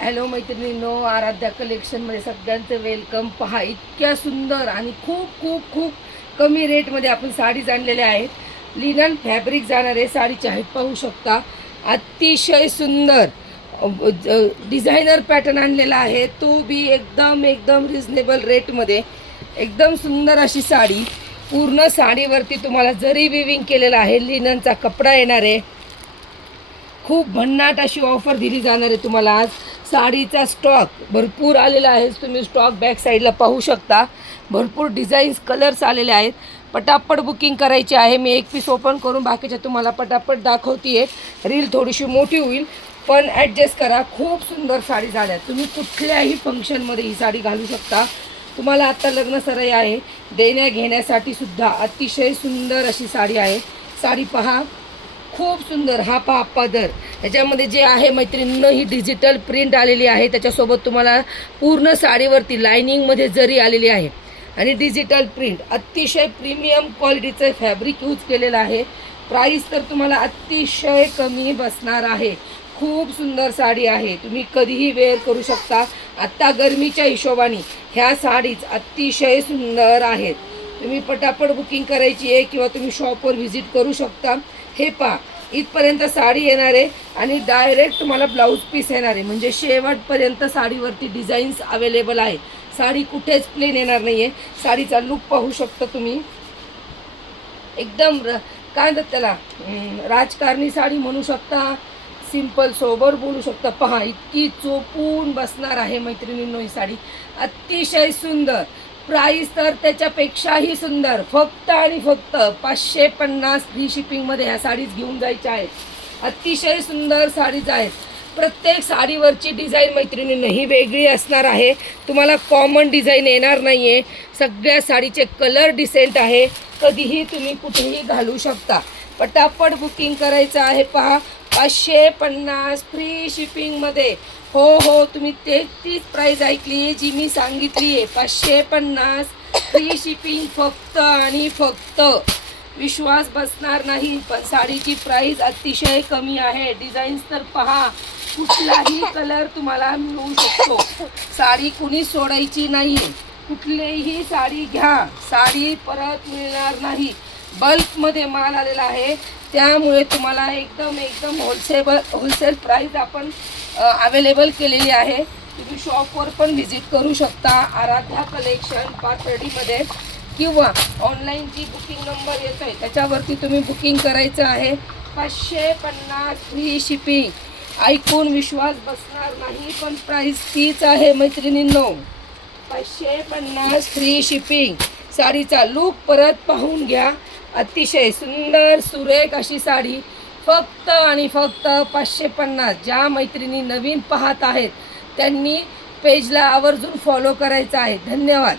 Hello मैत्रिणींनो, आराध्या कलेक्शनमध्ये सगळ्यांचं welcome. पहा, इतक्या सुंदर आणि खूप खूप खूप कमी रेटमध्ये आपण साडीज आणलेल्या आहेत. लिनन फॅब्रिक जाणारे साडीची हाईट पाहू शकता. अतिशय सुंदर डिझायनर पॅटर्न आणलेला आहे, तो बी एकदम एकदम रिजनेबल रेटमध्ये. एकदम सुंदर अशी साडी, पूर्ण साडीवरती तुम्हाला जरी विविंग केलेलं आहे. लिननचा कपडा येणार आहे. खूप भन्नाट अशी ऑफर दिली जाणार आहे तुम्हाला आज. साडीचा स्टॉक भरपूर आलेला आहे. तुम्ही स्टॉक बॅक साईडला पाहू शकता. भरपूर डिझाईन्स, कलर्स आलेले आहेत. पटापट बुकिंग करायची आहे. मी एक पीस ओपन करून बाकीच्या तुम्हाला पटापट दाखवते. रील थोडीशी मोठी होईल पण ॲडजस्ट करा. खूप सुंदर साडी झाल्या. तुम्ही कुठल्याही फंक्शनमध्ये ही साडी घालू शकता. तुम्हाला आत्ता लग्न सराई आहे, देण्या घेण्यासाठी सुद्धा अतिशय सुंदर अशी साडी आहे. साडी पहा, खूप सुंदर. हा पहा पदर, ह्याच्यामध्ये जे आहे मैत्रिणींनो, ही डिजिटल प्रिंट आलेली आहे. त्याच्यासोबत तुम्हाला पूर्ण साडीवरती लायनिंगमध्ये जरी आलेली आहे आणि डिजिटल प्रिंट. अतिशय प्रीमियम क्वालिटीचं फॅब्रिक यूज केलेलं आहे. प्राईस तर तुम्हाला अतिशय कमी बसणार आहे. खूप सुंदर साडी आहे. तुम्ही कधीही वेअर करू शकता. आत्ता गरमीच्या हिशोबाने ह्या साडीज अतिशय सुंदर आहेत. तुम्ही पटापट बुकिंग करायची आहे किंवा तुम्ही शॉपवर व्हिजिट करू शकता. हे पहा, इथपर्यंत साडी येणार आहे आणि डायरेक्ट तुम्हाला ब्लाऊज पीस येणार आहे. म्हणजे शेवटपर्यंत साडीवरती डिझाईन्स अवेलेबल आहे. साडी कुठेच प्लेन येणार नाही आहे. साडीचा लुक पाहू शकता तुम्ही. एकदम काय म्हणतात त्याला, राजकारणी साडी म्हणू शकता, सिंपल सोबर बोलू शकता. पहा, इतकी चोपून बसणार आहे मैत्रिणींनो ही साडी. अतिशय सुंदर. प्राईस तर त्याच्यापेक्षाही सुंदर. फक्त आणि फक्त 550 फ्री शिपिंगमध्ये ह्या साडीज घेऊन जायच्या आहेत. अतिशय सुंदर साडीज आहेत. प्रत्येक साडीवरची डिझाईन मैत्रिणींनो ही वेगळी असणार आहे. तुम्हाला कॉमन डिझाईन येणार नाही आहे. सगळ्या साडीचे कलर डिसेंट आहे. कधीही तुम्ही कुठेही घालू शकता. पटापट बुकिंग करायचं आहे. पहा, 550 फ्री शिपिंगमध्ये. हो, तुम्ही तीच प्राईज ऐकली आहे जी मी सांगितली आहे. 550 फ्री शिपिंग फक्त आणि फक्त. विश्वास बसणार नाही, पण साडीची प्राईज अतिशय कमी आहे. डिझाईन्स तर पहा, कुठलाही कलर तुम्हाला मिळू शकतो. साडी कुणी सोडायची नाही. कुठलीही साडी घ्या, साडी परत मिळणार नाही. बल्कमध्ये माल आलेला आहे, त्यामुळे तुम्हाला एकदम होलसेल प्राईस आपण अवेलेबल केलेली आहे. तुम्ही शॉपवर पण व्हिजिट करू शकता. आराध्या कलेक्शन पाथर्डीमध्ये, किंवा ऑनलाईन जी बुकिंग नंबर येतो आहे त्याच्यावरती तुम्ही बुकिंग करायचं आहे. 550 फ्री शिपिंग. ऐकून विश्वास बसणार नाही, पण प्राईस तीच आहे मैत्रिणींनो. 550 फ्री शिपिंग. साडीचा लूक परत पाहून घ्या. अतिशय सुंदर सुरेख अशी साडी. फक्त आणि फक्त 550. ज्या मैत्रिणी नवीन पाहत आहेत त्यांनी पेजला आवर्जून फॉलो करायचं आहे. धन्यवाद.